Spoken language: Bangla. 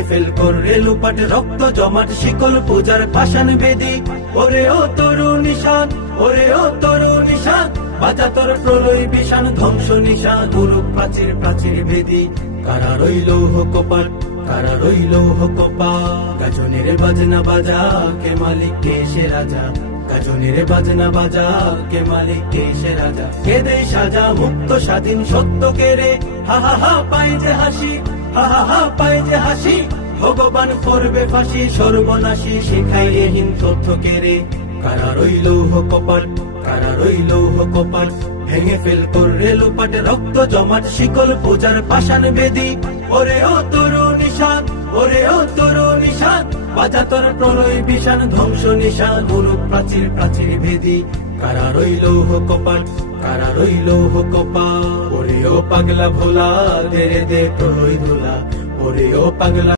ভেঙে ফেল করে লুপাট রক্ত জমাট শিকল পূজার পাষাণ বেদি। ওরে ও তরু নিশান, ওরে ও তরু নিশান, বাজা তোর প্রলয় বিষাণ ধ্বংস নিশান গুরু প্রাচীর প্রাচীর বেদি। কারা রইল কপাট, কারা রইল কপাট, গাজনের বাজনা বাজা কে মালিক কে সে রাজা, গাজনের বাজনা বাজা কে মালিক কে সে রাজা। কে দেই সাজা মুক্ত স্বাধীন সত্য কেড়ে, হা হা হা পাই যে হাসি, হা হা হা পাই যে হাসি, ভগবান করবে ফাঁসি সর্বনাশী শিখাইয়ে হীন তথ্য কেড়ে। কারা রইল কপাট, কারা রইল কপাট, ভেঙে ফেল করে লুপাট রক্ত জমাট শিকল পূজার পাষাণ বেদি। ওরে ও তরু নিশান, ওরে ও তরু নিশান, বাজা তোর প্রলয় বিষাণ ধ্বংস নিশান গুরু প্রাচীর প্রাচীর ভেদি। কারা রইল কপাট, কারা রইল কপাট, ওরে ও পাগলা ভোলা দে রে দে প্রলয় ধুলা, ওরে ও পাগলা।